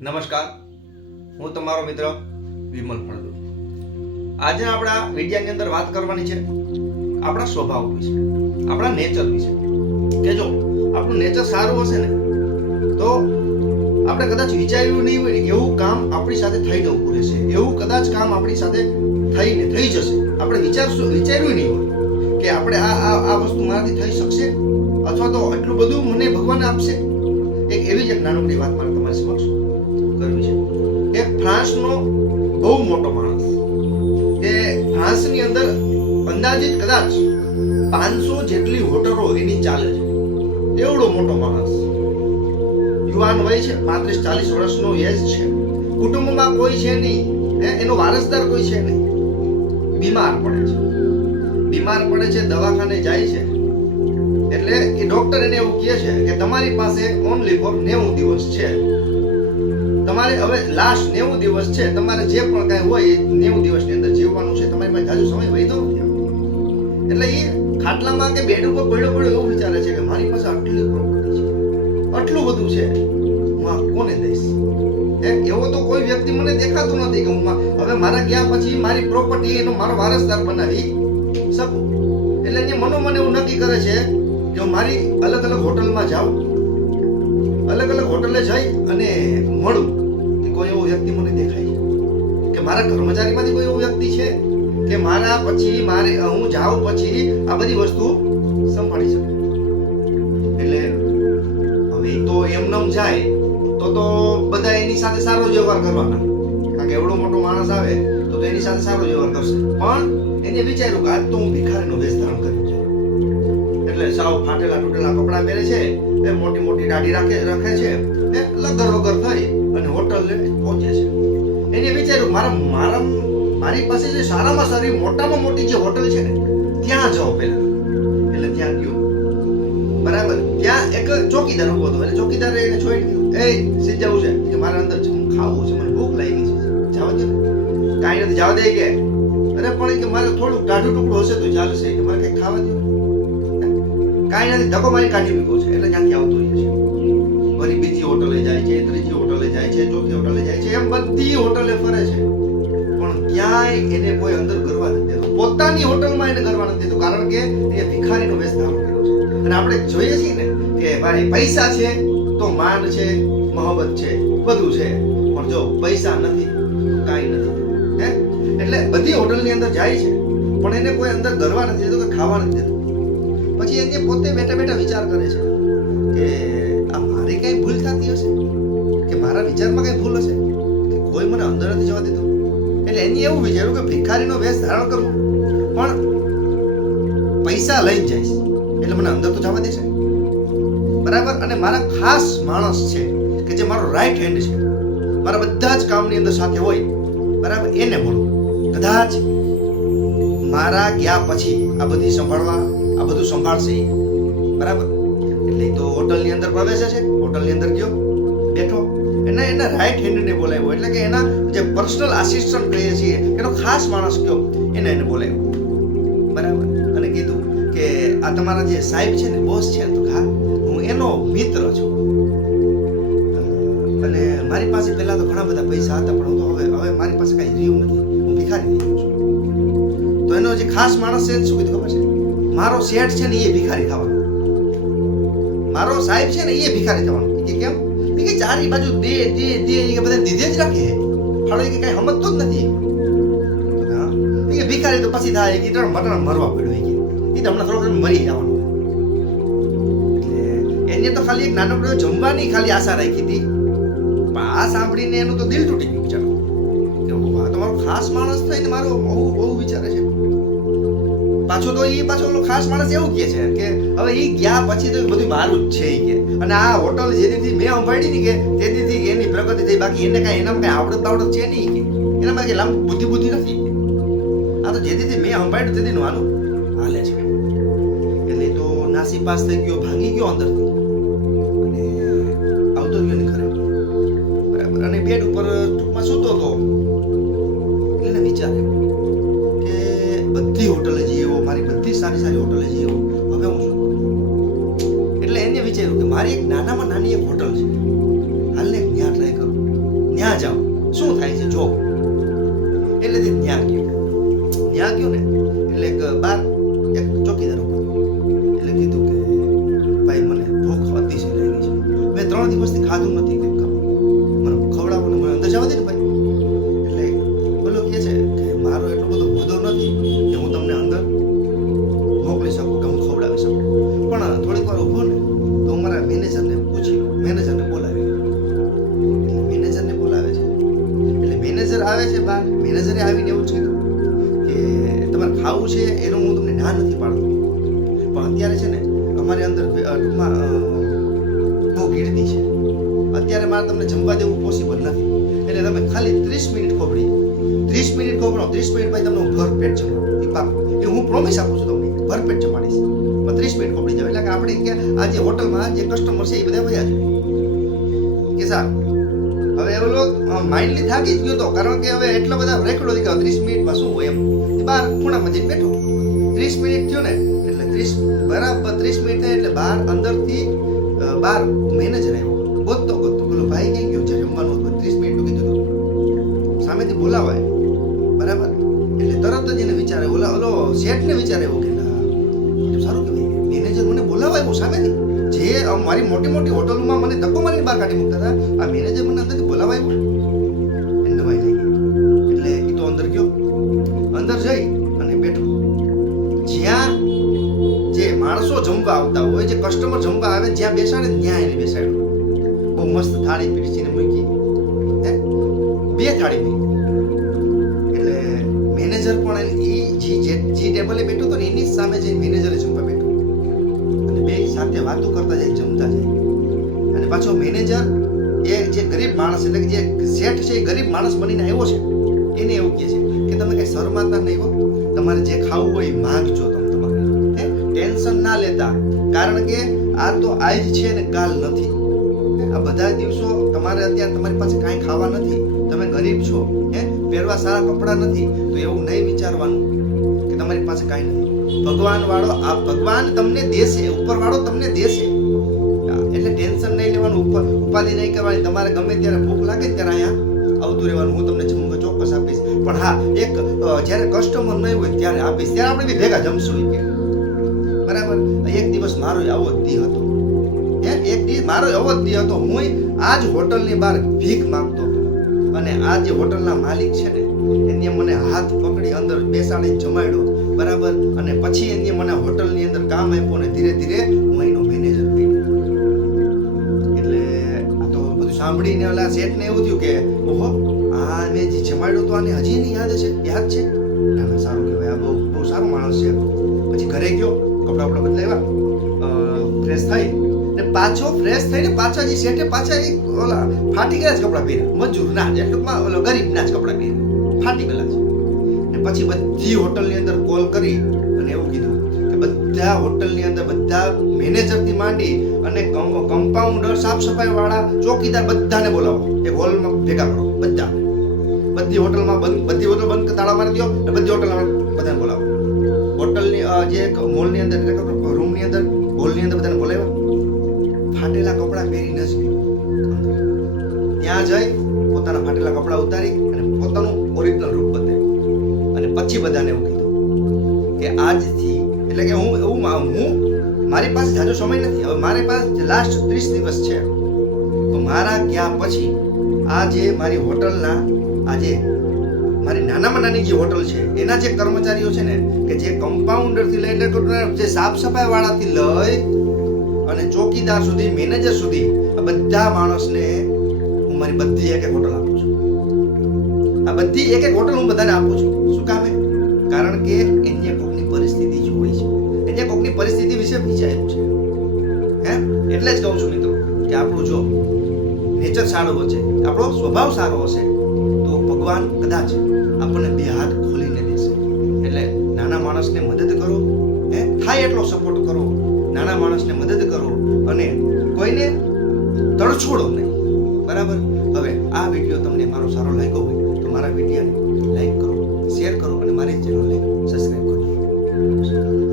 નમસ્કાર, હું તમારો મિત્ર વિમલ ફળદુ. આજે આપણા વિડિયાની અંદર વાત કરવાની છે આપણા સ્વભાવ વિશે, આપણા નેચર વિશે. કે જો આપણું નેચર સારું હશે ને તો આપણે કદાચ વિચાર્યું નહીં હોય ને એવું કામ આપણી સાથે થઈને ઊભું રહેશે. એવું કદાચ કામ આપણી સાથે થઈ જશે. આપણે વિચાર્યું નહીં હોય કે આપણે આ વસ્તુ મારાથી થઈ શકશે અથવા તો એટલું બધું મને ભગવાન આપશે. એક એવી જ એક નાનકડી વાત મારે તમારી સમક્ષ કરવી છે. એક ફ્રાન્સનો બહુ મોટો માણસ, કે ફ્રાન્સની અંદર અંદાજિત કદાચ 500 જેટલી હોટલો એની ચાલે છે. એવડો મોટો માણસ, યુવાન વય છે, 35-40 વર્ષનો એજ છે. કુટુંબમાં કોઈ છે નહીં, એનો વારસદાર કોઈ છે નહીં. બીમાર પડે છે, દવાખાને જાય છે. એટલે એ ડોક્ટર એને એવું કહે છે કે તમારી પાસે ઓનલી ફોર 90 દિવસ છે. તમારે હવે લાસ્ટ 90 દિવસ છે. તમારે જે પણ કાંઈ હોય એ 90 દિવસની અંદર જીવવાનું છે. તમારી પાસે જાજો સમય વહીતો નથી. એટલે એ ખાટલામાં કે બેડ ઉપર પડ્યો એવું વિચારે છે કે મારી પાસે આટલી પ્રોપર્ટી છે, આટલું બધું છે, હું આ કોને દઈશ? એવો તો કોઈ વ્યક્તિ મને દેખાતું નથી કે હું હવે મારા ગયા પછી મારી પ્રોપર્ટી એનો મારો વારસદાર બનાવી શકું. એટલે એ મનોમન એવું નક્કી કરે છે કે હું મારી અલગ અલગ હોટલમાં જાઉં, અલગ અલગ હોટલે જઈ અને મળું કે કોઈ એવો વ્યક્તિ મને દેખાય છે, કે મારા કર્મચારીમાંથી કોઈ એવો વ્યક્તિ છે કે મારા પછી હું જાઉં પછી આ બધી વસ્તુ સંભાળી શકું. એટલે હવે તો એમનેમ જાય તો બધા એની સાથે સારો વ્યવહાર કરવાના, કારણ કે એવડો મોટો માણસ આવે તો એની સાથે સારો વ્યવહાર કરશે. પણ એને વિચાર્યું કે આજ તો હું ભિખારીનો વેશ ધારણ કર્યો છે. એટલે સાવ ફાટેલા તૂટેલા કપડાં પહેરે છે, મોટી મોટી દાઢી રાખે છે, લગર વગર થઈ અને હોટલ પહોંચે છે. એને વિચાર્યું મારી પાસે જે સારામાં સારી મોટામાં મોટી જે હોટલ છે ને ત્યાં જાઓ પહેલા. એટલે ત્યાં ગયો, બરાબર. ત્યાં એક ચોકીદાર ઉભો હતો. એટલે ચોકીદારે એને જોઈને કીધું, એ સીધ જવું છે કે મારા અંદર ખાવું છે, મને ભૂખ લાગી છે, જવા દે. કાંઈ નથી, જવા દે કે અરે પણ કે મારે થોડુંક ટાઢું ટુકડું હશે તો ચાલશે, કે મારે કંઈક ખાવા દો. કાંઈ નથી, ધક્કો મારી કાઢી મૂક્યો છે. એટલે ત્યાંથી આવતો હોય છે. વળી બીજી હોટલે જાય છે, ત્રીજી હોટલે જાય છે, ચોથી હોટલે જાય છે, એમ બધી હોટલે ફરે છે. પણ ક્યાંય એને કોઈ અંદર કરવા નથી દેતું. પોતાની હોટલમાં એને કરવા નથી દેતું, કારણ કે એ ભિખારીનો વેશ ધારણ કર્યો છે. અને આપણે જોઈએ છીએ ને કે ભાઈ પૈસા છે તો માન છે, મોહબ્બત છે, બધું છે. પણ જો પૈસા નથી તો કાંઈ નથી. એટલે બધી હોટલની અંદર જાય છે પણ એને કોઈ અંદર ગરવા નથી દેતું, કે ખાવા નથી દેતું. પછી એને પોતે બેઠા બેઠા વિચાર કરે છે કે આ મારી કઈ ભૂલ થતી હશે, કે મારા વિચારમાં કઈ ભૂલ હશે કે કોઈ મને અંદર નથી જવા દેતું. એટલે એને એવું વિચાર્યું કે ભિખારીનો વેશ ધારણ કરું પણ પૈસા લઈને જઈશ એટલે મને અંદર તો જવા દેશે, બરાબર. અને મારા ખાસ માણસ છે કે જે મારો રાઈટ હેન્ડ છે, મારા બધા જ કામની અંદર સાથે હોય, બરાબર, એને મળું. કદાચ મારા ગયા પછી આ બધું સંભાળશે, બરાબર. એટલે તો હોટલની અંદર પ્રવેશે છે. હોટલની અંદર ગયો, બેઠો, એના રાઈટ હેન્ડને બોલાવ્યો. એટલે કે એના જે પર્સનલ આસિસ્ટન્ટ કહીએ છીએ, એનો ખાસ માણસ કયો, એને બોલાવ્યો, બરાબર. અને કીધું કે આ તમારા જે સાહેબ છે ને, બોસ છે, તો હા હું એનો મિત્ર છું અને મારી પાસે પહેલા તો ઘણા બધા પૈસા હતા પણ હવે મારી પાસે કઈ રહ્યું નથી, હું ભિખારી થઈ ગયો છું. તો એનો જે ખાસ માણસ છે શું કીધું ખબર છે? મારો શેઠ છે ને એ ભિખારી થવાનો, મારો સાહેબ છે ને એ ભિખારી થવાનો. કે કેમ? કે ચારે બાજુ દે બધા દીધે જ રાખે, ફાળો કે કઈ સમજતો જ નથી. કે ભિખારી તો પછી થાય કે મટણ મરવા પડ્યો, એ તો હમણાં થોડોક મરી જવાનું. એટલે એને તો ખાલી એક નાનકડો જમવાની ખાલી આશા રાખી હતી. પણ આ સાંભળીને એનું તો દિલ તૂટી ગયું. ચાલો કે આ તમારો ખાસ માણસ થઈને મારો બહુ વિચારે છે. પાછો ઓલો ખાસ માણસ એવું કહે છે કે હવે એ ગયા પછી તો બધું મારું જ છે કે, અને આ હોટલ જેથી મેં સંભાળી ને કે તેથી એની પ્રગતિ થઈ, બાકી એને કાંઈ એનામાં કાંઈ આવડત છે નહીં કે એનામાં કઈ લાંબ બુદ્ધિ નથી. આ તો જેથી મેં સંભાળ્યું તેથી આનું હાલે છે. એટલે તો નાસી પાસ થઈ ગયો, ભાંગી ગયો અંદરથી અને આવતો ગયો ને ઘરે, બરાબર. અને બેડ ઉપર ટૂંકમાં સૂતો હતો. એને વિચારે કે બધી હોટલે જઈએ, મારી બધી સારી હોટલે જઈએ, હવે હું શું કરું? એટલે એને વિચાર્યું કે મારી એક નાનામાં નાની એક હોટલ છે, હાલને ત્યાં ટ્રાય કરું. ભોગ. એટલે તે ન્યા ગયો ને એટલે એક બાર એક ચોકીદાર ઉભો એટલે કીધું કે ભાઈ મને ભૂખ અતિશય લાગી છે, મેં 3 દિવસથી ખાધું નથી, કંઈક કરો, મને ખવડાવો ને મને અંદર જવા દે ને ભાઈ. એટલે બોલો કહે છે કે મારો એટલો બધો હોદ્દો નથી કે હું તમને અંદર મોકલી શકું કે હું ખવડાવી શકું, પણ થોડીક વાર ઊભો ને તો હું મારા મેનેજરને પૂછી લઉં. મેનેજરને બોલાવી એટલે મેનેજરને બોલાવે છે. એટલે મેનેજર આવે છે બહાર. મેનેજરે આવીને એવું જ કીધું કે તમારે ખાવું છે એનું હું તમને ના નથી પાડતો, પણ અત્યારે છે ને અમારી અંદર ટૂંકમાં બહુ ગીરદી છે, અત્યારે મારે તમને જમવા દેવું પોસિબલ નથી, એટલે તમે ખાલી 30 મિનિટ ખોબડી 30 મિનિટ ખોબડો 30 મિનિટ પછી તમને હું ભરપેટ જમાડું. એ પાક એ હું પ્રોમિસ આપું છું તમને, ભરપેટ જમાડીશ, પણ 30 મિનિટ ખોબડી જાવ. એટલે કે આપણે કે આ જે હોટલમાં જે કસ્ટમર છે એ બધા વયા જાય કે સારું. હવે એ લોકો માઇન્ડલી થાકી જ ગયો હતો, કારણ કે હવે એટલા બધા રેકોર્ડો દેખાવ 30 મિનિટમાં શું હોય એમ. એ બહાર ખૂણામાં જઈને બેઠો. 30 મિનિટ થયો ને એટલે 30 મિનિટ થાય એટલે બહાર અંદરથી બહાર મેનેજર આવ્યો. ગોતતો પેલો ભાઈ ક્યાં ગયો છે જમવાનું હતું, 30 મિનિટનું કીધું હતું, સામેથી બોલાવાય બરાબર. એટલે તરત જ એને વિચારે ઓલો શેઠને વિચારે એવો કે ના સારું કે મેનેજર મને બોલાવાય એવું સામેથી, જે મારી મોટી મોટી હોટલોમાં મને ધક્કો મારીને બહાર કાઢી મૂકતા હતા, આ મેનેજર મને અંદરથી બોલાવાય એવું. એને નવાઈ લાગી. એટલે એ તો અંદર ગયો, અંદર જઈ અને બેઠો. જ્યાં જે માણસો જમવા આવતા હોય, જે કસ્ટમર જમવા આવે જ્યાં બેસાડે ત્યાં એને બેસાડ્યો. બહુ મસ્ત થાળી પીરસીને મૂકી, 2 થાળી મૂકી. એટલે મેનેજર પણ જે ટેબલે બેઠો હતો ને એની જ સામે જઈને મેનેજરે જમવા બેઠો અને બે સાથે વાતો કરતા જાય, જમતા જાય. અને પાછો મેનેજર એ જે ગરીબ માણસ એટલે કે જે શેઠ છે એ ગરીબ માણસ બનીને આવ્યો છે, એને એવું કહે છે કે તમે કઈ શરમાતા નહીં હો, તમારે જે ખાવું હોય એ માંગજો, તમારે ટેન્શન ના લેતા, કારણ કે આ તો આજ છે ને કાલ નથી. આ બધા દિવસો તમારે અત્યારે તમારી પાસે કાંઈ ખાવા નથી, તમે ગરીબ છો, પહેરવા સારા કપડાં નથી, તો એવું નહીં વિચારવાનું કે તમારી પાસે કાંઈ નથી. ભગવાન વાળો આ ભગવાન તમને દેશે, ઉપર વાળો તમને દેશે, એટલે ટેન્શન નહીં લેવાનું, ઉપાધિ નહીં કરવાની. તમારે ગમે ત્યારે ભૂખ લાગે ત્યારે અહીંયા આવતું રહેવાનું, હું તમને જમવા ચોક્કસ આપીશ. પણ હા, એક જ્યારે કસ્ટમર નહીં હોય ત્યારે આપીશ, ત્યારે આપણે બી ભેગા જમશું કે બરાબર. એક દિવસ મારો આવો જ દી હતો, એક દિવસ મારો આવો જ દી હતો. હું આ જ હોટલની બહાર ભીખ માંગતો હતો અને આ જે હોટલના માલિક છે ને એને મને હાથ પકડી અંદર બેસાડીને જમાડ્યો બરાબર. અને પછી એને મને હોટલની અંદર કામ આપ્યું ને ધીરે ધીરે હું એનો મેનેજર બન્યો. એટલે આ તો બધું સાંભળીને ઓલા શેઠને એવું થયું કે ઓહો, આ મેં જે જમાડ્યો તો આને હજી નહીં યાદ છે. ના સારું કહેવાય, આ બહુ સારો માણસ છે. પછી ઘરે ગયો, કપડાં બદલાવ્યા, ફ્રેશ થઈ ને પાછો ફ્રેશ થઈને પાછા જે શેઠે પાછા ઓલા ફાટી ગયા જ કપડાં પહેર્યા, મજૂર ના જ એટલુંમાં ઓલો ગરીબ ના જ કપડાં પહેર્યા, ફાટી ગયેલા છે. ને પછી બધી હોટલની અંદર કોલ કરી અને એવું કીધું કે બધા હોટલની અંદર બધા મેનેજરથી માંડી અને કમ્પાઉન્ડર, સાફ સફાઈ વાળા, ચોકીદાર બધાને બોલાવો, એક હોલમાં ભેગા કરો. બધી હોટલમાં બધી હોટલ બંધ તાળા મારી દો અને બધી હોટલમાં બધાને બોલાવો. હોટલની જે મોલની અંદર રૂમની અંદર હોલની અંદર બધાને બોલાવ્યા. ફાટેલા કપડાં પહેરીને જ ત્યાં જઈ પોતાના ફાટેલા કપડાં ઉતારી અને પોતાનું ઓરિજિનલ રૂપ બતાવ્યું. અને પછી બધાને એવું કીધું કે આજથી એટલે કે હું મારી પાસે જાજો સમય નથી, હવે મારી પાસે લાસ્ટ 30 દિવસ છે, તો મારા ગયા પછી આ જે મારી હોટલના આજે મારી નાનામાં નાની જે હોટલ છે એના જે કર્મચારીઓ છે ને કે જે કમ્પાઉન્ડરથી લઈ જે સાફ સફાઈ વાળાથી લઈ અને ચોકીદાર સુધી, મેનેજર સુધી, આ બધા માણસને હું મારી બધી એક હોટલ આપું છું. આ બધી એક હોટલ હું બધાને આપું છું. શું કામે? કારણ કે એની કોકની પરિસ્થિતિ જોઈ છે, એની કોકની પરિસ્થિતિ વિશે વિચાર્યું છે. એટલે જ કહું છું મિત્રો કે આપણું જો નેચર સારું હશે, આપણો સ્વભાવ સારો હશે તો ભગવાન કદાચ આપણને 2 હાથ ખોલીને દેશે. એટલે નાના માણસને મદદ કરો, થાય એટલો સપોર્ટ કરો, નાના માણસને મદદ કરો અને કોઈને તડછોડો નહીં, બરાબર. હવે આ વિડીયો તમને મારો સારો લાગ્યો હોય તો મારા વિડીયોને લાઈક કરો, શેર કરો અને મારી ચેનલને સબસ્ક્રાઈબ કરો.